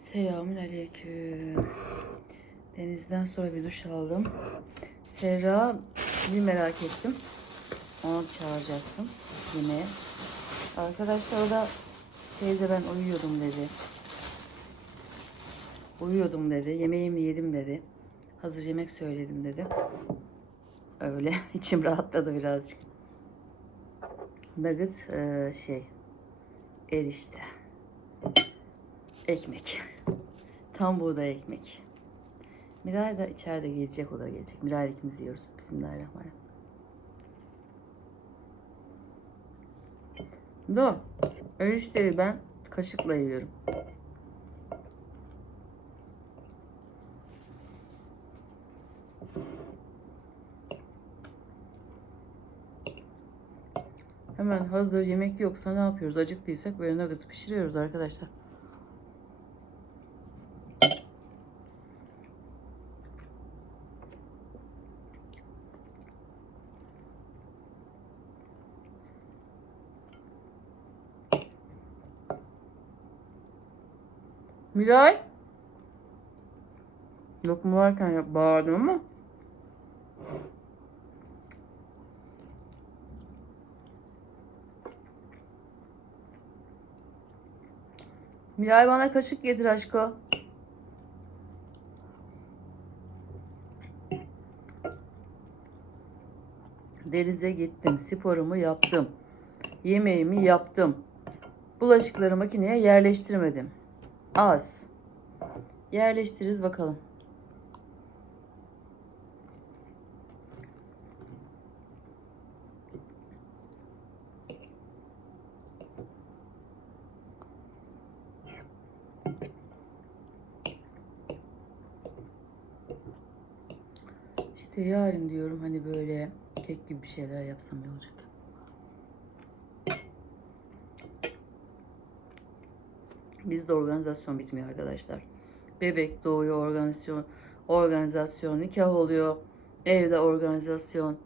Selamun aleyküm. Denizden sonra bir duş aldım. Serra bir merak ettim. Onu çağıracaktım yine. Arkadaşlar o da teyze ben uyuyordum dedi. Uyuyordum dedi. Yemeğimi yedim dedi. Hazır yemek söyledim dedi. Öyle içim rahatladı birazcık. Nugget şey erişte. Ekmek. Tam buğday ekmek. Miray da içeride gelecek, o da gelecek. Miray ikimiz yiyoruz. Bismillahirrahmanirrahim. Do. Erişteyi ben kaşıkla yiyorum. Hemen hazır yemek yoksa ne yapıyoruz? Acıktıysak böyle nugget pişiriyoruz arkadaşlar. Miray. Lokma varken bağırdım ama. Miray bana kaşık getir aşko. Denize gittim, sporumu yaptım. Yemeğimi yaptım. Bulaşıkları makineye yerleştirmedim. Az. Yerleştiririz bakalım. İşte yarın diyorum hani böyle kek gibi bir şeyler yapsam iyi olacak. Bizde organizasyon bitmiyor arkadaşlar. Bebek doğuyor organizasyon, organizasyon, nikah oluyor, evde organizasyon.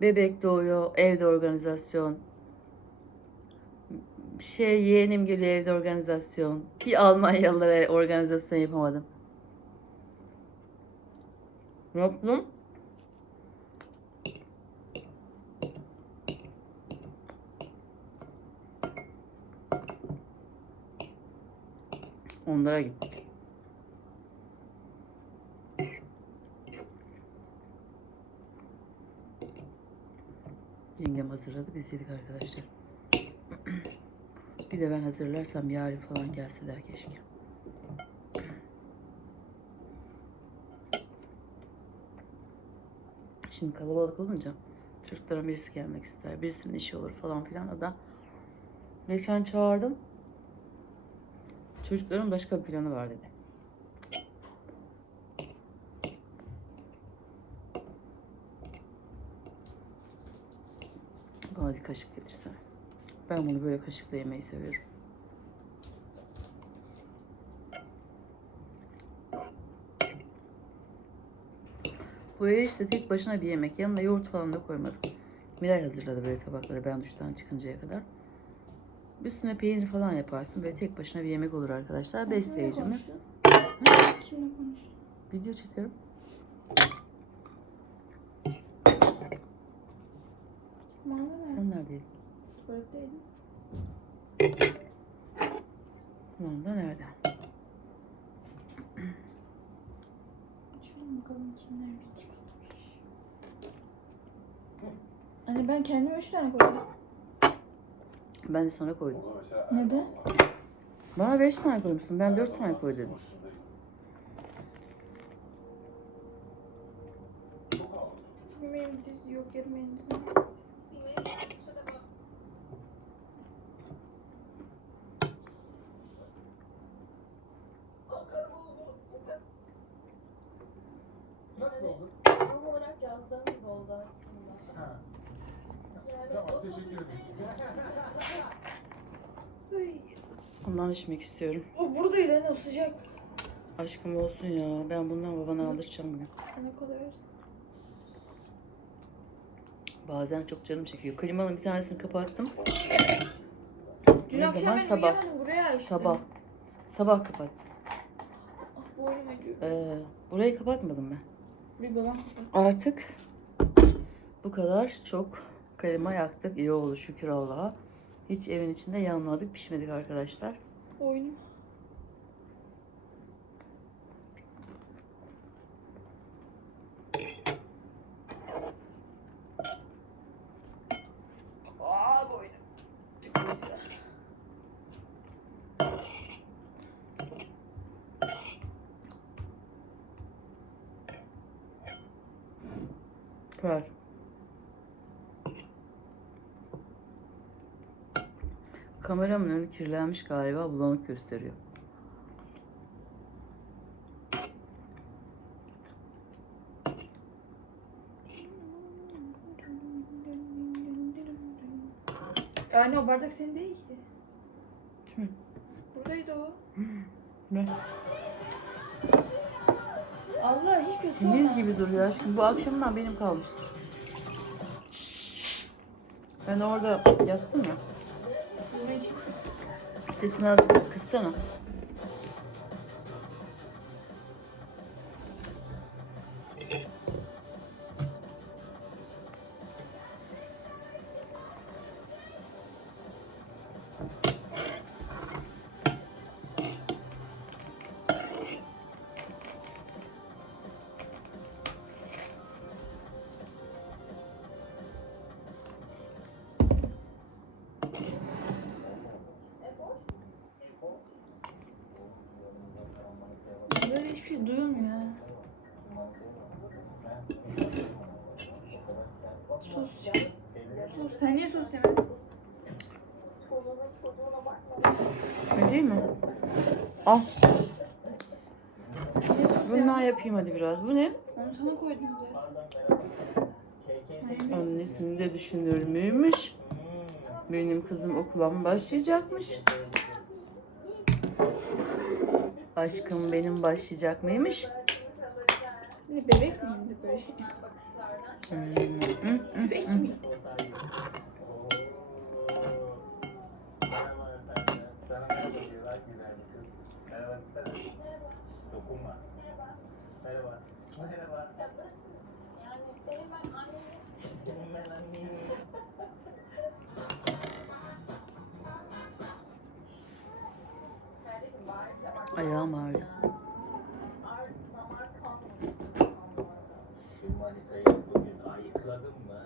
Bebek doğuyor, evde organizasyon. Şey yeğenim geliyor evde organizasyon. Bir Almanyalılara organizasyon yapamadım. Yaptım? Onlara gittik. Yengem hazırladı biz yedik arkadaşlar. Bir de ben hazırlarsam yarın falan gelseler keşke. Şimdi kalabalık olunca çocukların birisi gelmek ister. Birisinin işi olur falan filan. O da geçen çağırdım. Çocukların başka bir planı var dedi. Bana bir kaşık getirsene. Ben bunu böyle kaşıkla yemeyi seviyorum. Bu erişte tek başına bir yemek. Yanına yoğurt falan da koymadık. Miray hazırladı böyle tabakları ben duştan çıkıncaya kadar. Üstüne peynir falan yaparsın. Böyle tek başına bir yemek olur arkadaşlar. Besleyici mi? Kimle konuştun? Video çekiyorum. Sen neredeydin? Tuvaletteydim. Ulan da nerede? Açalım bakalım kimler gidecek. Hani ben kendime üç tane koydum. Ben de sana koydum. Neden? Bana beş tane koymuşsun. Ben dört tane koy dedim. Bir dizi yok. Nasıl oldu? Tam olarak yazdığım gibi oldu aslında. Ha. Yani Tamam teşekkür ederim. Ay, Ondan içmek istiyorum. O buradaydı hani o sıcak. Aşkım olsun ya. Ben bundan babana aldıracağım. Bana kolay versin. Bazen çok canım çekiyor. Klimanın bir tanesini kapattım. Dün Ne akşam zaman? ben Sabah. buraya açtım. Sabah. Sabah kapattım. Boynum acıyor. Ee, burayı kapatmadım ben. Bir babam Artık bu kadar çok kalema yaktık. İyi oldu şükür Allah'a. Hiç evin içinde yanmadık, pişmedik arkadaşlar. Boynum. Ver. Kameramın önü kirlenmiş galiba bulanık gösteriyor. Yani o bardak senin değil ki. Hı. Buradaydı o. Ne? Allah hiç kötü Temiz gibi duruyor aşkım. Bu akşamdan benim kalmıştır. Ben orada yattım ya. Sesini azıcık kıssana. Hiçbir şey duyulmuyor. Sus. Sus. Sen niye sus demedin? Öyle değil mi? Al. Bundan ya? yapayım hadi biraz. Bu ne? Onu sana koydum de. Annesini de düşünür müymüş? Benim kızım okula mı başlayacakmış? Aşkım benim başlayacak mıymış? Ne bebek miydi böyle şey? Hmm, hı, Bebek merhaba. Merhaba Ayağım ağrıdı. Şu manitayı bugün ayıkladım mı?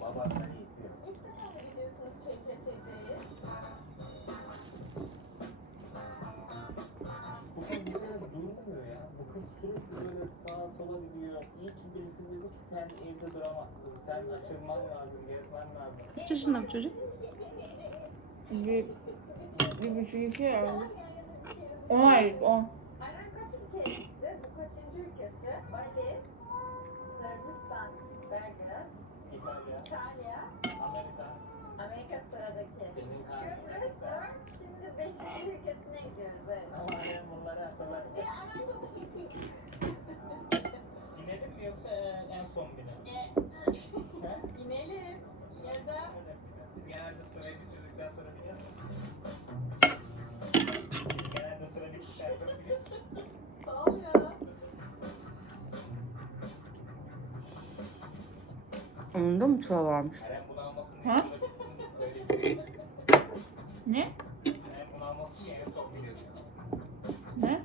Babandan iyisi yok. sola gidiyor. İyi ki dedi ki sen evde duramazsın. Sen açılman lazım, gezmen lazım. Kaç yaşında bu çocuk? Bir, bir buçuk iki yavrum. 10 aylık 10. Bu kaçıncı ülkesi? Bali, Sırbistan, Belgrad, İtalya, Amerika, Amerika sıradaki. Benim Kıbrıs 4, şimdi 5. ülkesine gidiyoruz. Evet. Diye en son biniyoruz biz. Ne?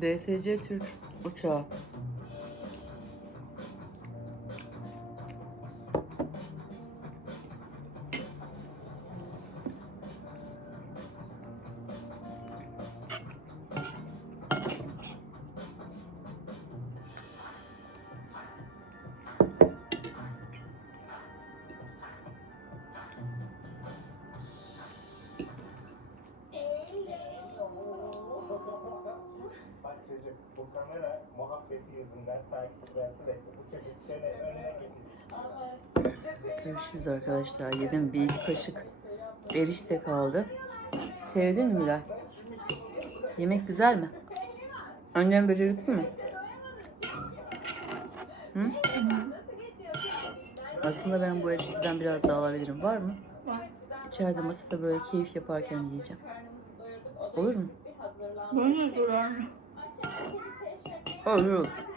DSC Türk uçağı. Muhabbeti yüzünden takipçiler sürekli bu çocuk şöyle önüne geçecek. Görüşürüz arkadaşlar. Yedim bir iki kaşık erişte kaldı. Sevdin mi Miray? Yemek güzel mi? Annem becerikli mi? Hı? Aslında ben bu erişteden biraz daha alabilirim. Var mı? Var. İçeride masada böyle keyif yaparken yiyeceğim. Olur mu? Bir hazırlan. Ben de soruyorum.